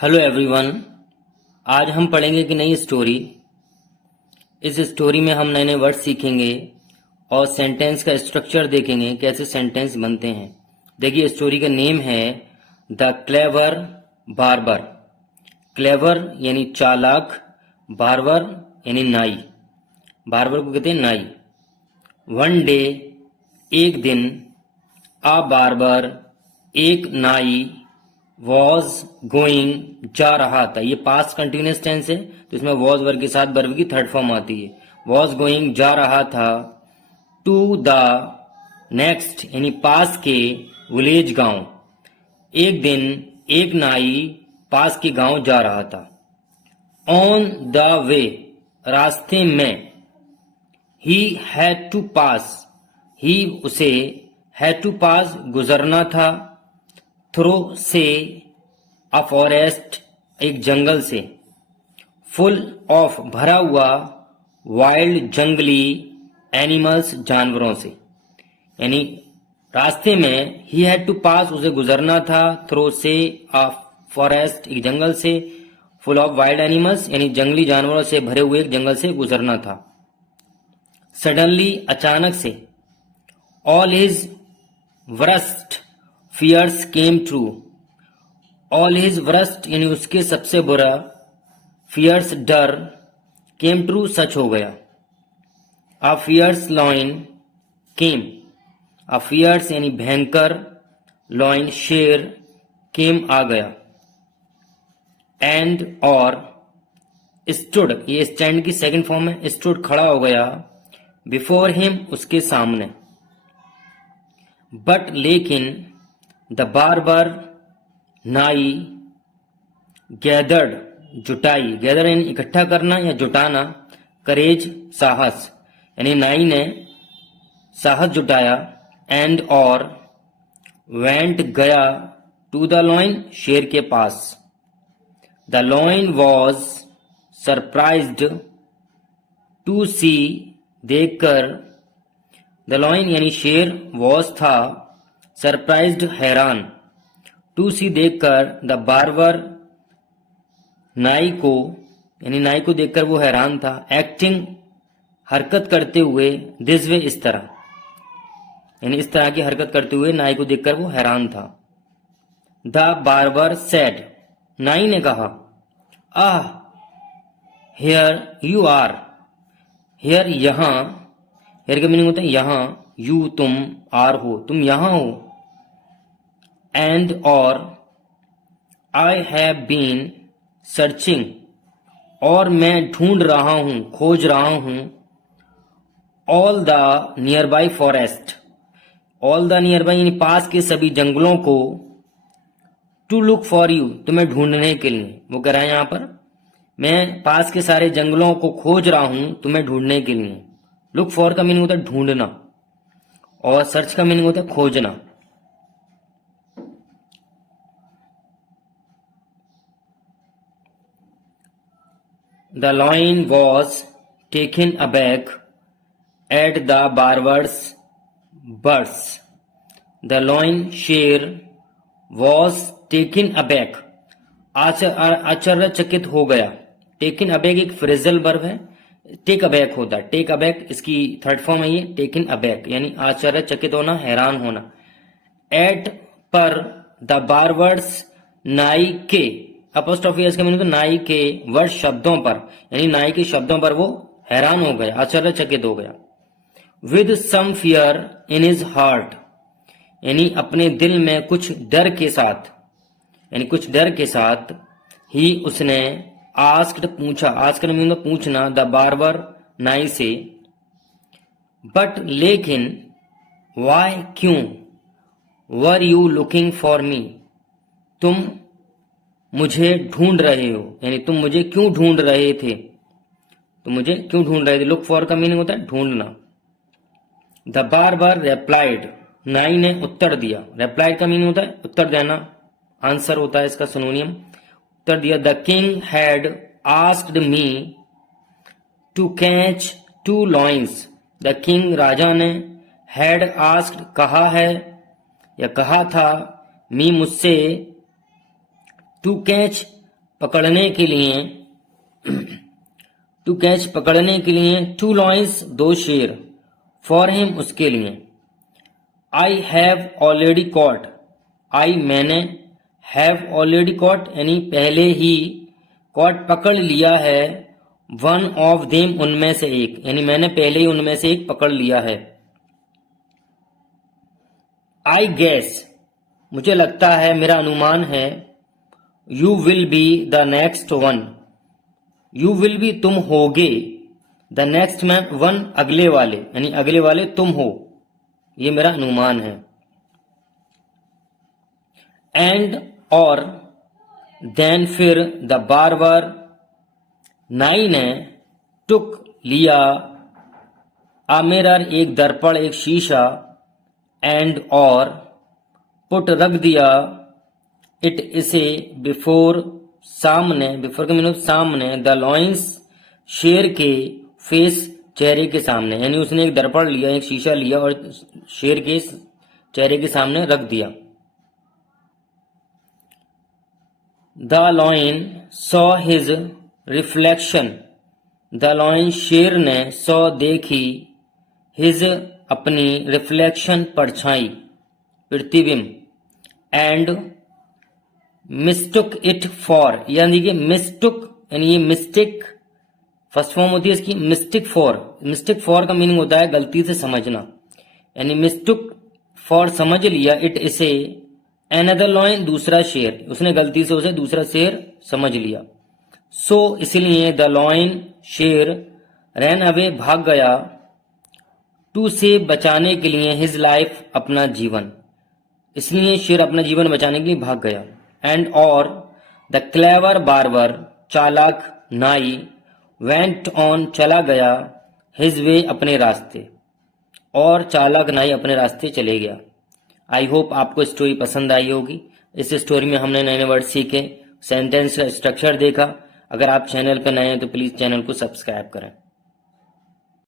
Hello everyone. आज हम पढ़ेंगे कि नई स्टोरी। इस स्टोरी में हम नए नए वर्ड सीखेंगे और सेंटेंस का स्ट्रक्चर देखेंगे, कैसे सेंटेंस बनते हैं। देखिए, स्टोरी का नेम है द क्लेवर बार्बर। क्लेवर यानी चालाक, बार्बर यानी नाई। बार्बर को कहते हैं नाई। वन डे, एक दिन, आ बार्बर, एक नाई, वॉज गोइंग, जा रहा था। ये पास्ट कंटिन्यूस टेंस है, तो इसमें वॉज वर्ब के साथ वर्ब की थर्ड फॉर्म आती है। वॉज गोइंग, जा रहा था, टू द नेक्स्ट यानी पास के विलेज, गांव। एक दिन एक नाई पास के गांव जा रहा था। ऑन द वे, रास्ते में। ही हैड टू पास, ही उसे, हैड टू पास गुजरना था। थ्रो से, अ फॉरेस्ट एक जंगल से। फुल ऑफ भरा हुआ, वाइल्ड जंगली, एनिमल्स जानवरों से। यानी रास्ते में ही हैड टू पास उसे गुजरना था, थ्रो से, अ फॉरेस्ट एक जंगल से, फुल ऑफ वाइल्ड एनिमल्स यानी जंगली जानवरों से भरे हुए एक जंगल से गुजरना था। सडनली अचानक से, all his worst fears came true. All his worst यानी उसके सबसे बुरा, फियर्स डर, केम ट्रू सच हो गया। A fierce lion came, a fierce यानी भयंकर, लॉइन शेर, केम आ गया। एंड और स्टूड, ये स्टैंड की सेकंड फॉर्म है, स्टूड खड़ा हो गया, बिफोर हिम उसके सामने। बट लेकिन, द बार्बर नाई, गैदर्ड जुटाई, गैदर यानी इकट्ठा करना या जुटाना, करेज साहस, यानी नाई ने साहस जुटाया। एंड और वेंट गया, टू द लॉइन शेर के पास। The lion was surprised, to see देखकर, द लॉइन यानी शेर, वॉज था, सरप्राइज्ड हैरान, टू सी देखकर, द बार्बर नाई को, यानी नाई को देखकर वो हैरान था। एक्टिंग हरकत करते हुए, दिस वे इस तरह, यानी इस तरह की हरकत करते हुए नाई को देखकर वो हैरान था। द बार्बर सेड, नाई ने कहा, आह हियर यू आर। हियर यहां, हियर का मीनिंग होता है यहां, यू तुम, आर हो तुम यहां हो। एंड और आई हैव बीन सर्चिंग, और मैं ढूंढ रहा हूं, खोज रहा हूं। All the near by forest, all the near by यानी पास के सभी जंगलों को, टू लुक फॉर यू तुम्हें ढूंढने के लिए। वो कह रहा है यहां पर, मैं पास के सारे जंगलों को खोज रहा हूं तुम्हें ढूंढने के लिए। लुक फॉर का मीनिंग होता है ढूंढना, और सर्च का मीनिंग होता है खोजना। The lion was taken aback at the barber's words. The lion शेर was taken aback आश्चर्यचकित हो गया। Taken aback एक फ्रेजल वर्ब है, टेक अबैक होता है। टेक अबैक इसकी थर्ड फॉर्म है ये, टेकन अबैक यानी आश्चर्यचकित होना, हैरान होना। एट पर, द बार्बर्स नाई के, अपोस्ट्रोफी इसका मीनिंग नाई के, वर्ड शब्दों पर, यानी नाई के शब्दों पर वो हैरान हो गया, आश्चर्यचकित हो गया। With some fear in his heart, यानी अपने दिल में कुछ डर के साथ, यानी कुछ डर के साथ। ही उसने, आस्क्ड पूछा, आस्क्ड मीनिंग पूछना, द बार्बर नाई से। बट लेकिन, वाई क्यों, were you looking for me, तुम मुझे ढूंढ रहे हो, यानी तुम मुझे क्यों ढूंढ रहे थे, तुम मुझे क्यों ढूंढ रहे थे। लुक फॉर का मीनिंग होता है ढूंढना। द बार्बर रेप्लाइड, नाई ने उत्तर दिया। रेप्लाइड का मीनिंग होता है उत्तर देना, आंसर होता है इसका सिनोनियम, उत्तर दिया। The king had asked me to catch two lions, the king राजा ने, हैड आस्क्ड कहा है या कहा था, मी मुझसे, टू कैच पकड़ने के लिए, टू कैच पकड़ने के लिए, टू लॉयंस दो शेर, फॉर हिम उसके लिए, आई हैव ऑलरेडी कॉट, आई मैंने, हैव ऑलरेडी कॉट यानी पहले ही, कॉट पकड़ लिया है, वन ऑफ देम उनमें से एक यानी मैंने पहले ही उनमें से एक पकड़ लिया है। आई गैस मुझे लगता है, मेरा अनुमान है, you will be the next one, you will be तुम होगे, द नेक्स्ट में वन अगले वाले यानी अगले वाले तुम हो, ये मेरा अनुमान है। एंड और देन फिर, द बार्बर नाई ने, टुक लिया, आ मिरर एक दर्पण एक शीशा, एंड और पुट रख दिया, इट इसे बिफोर सामने, बिफोर के मीनिंग सामने, द लॉइंस शेर के, फेस चेहरे के सामने यानी उसने एक दर्पण लिया एक शीशा लिया और शेर के चेहरे के सामने रख दिया। The lion saw his reflection, the lion शेर ने, सॉ देखी, हिज अपनी, रिफ्लेक्शन परछाई प्रतिबिंब, एंड मिस्टुक इट फॉर यानी कि मिस्टुक यानी ये मिस्टेक फर्स्ट फॉर्म होती है इसकी, मिस्टिक फॉर, मिस्टिक फॉर का मीनिंग होता है गलती से समझना, यानी मिस्टुक फॉर समझ लिया, इट इसे, अनदर लॉइन दूसरा शेर, उसने गलती से उसे दूसरा शेर समझ लिया। सो इसलिए, द लॉइन शेर, रैन अवे भाग गया, टू सेव बचाने के लिए, हिज लाइफ अपना जीवन, इसलिए शेर अपना जीवन बचाने के लिए भाग गया। एंड और, द क्लेवर बार्बर चालाक नाई, वेंट ऑन चला गया, हिज वे अपने रास्ते, और चालाक नाई अपने रास्ते चले गया। आई होप आपको स्टोरी पसंद आई होगी। इस स्टोरी में हमने नए नए वर्ड सीखे, सेंटेंस का स्ट्रक्चर देखा। अगर आप चैनल पर नए हैं तो प्लीज चैनल को सब्सक्राइब करें।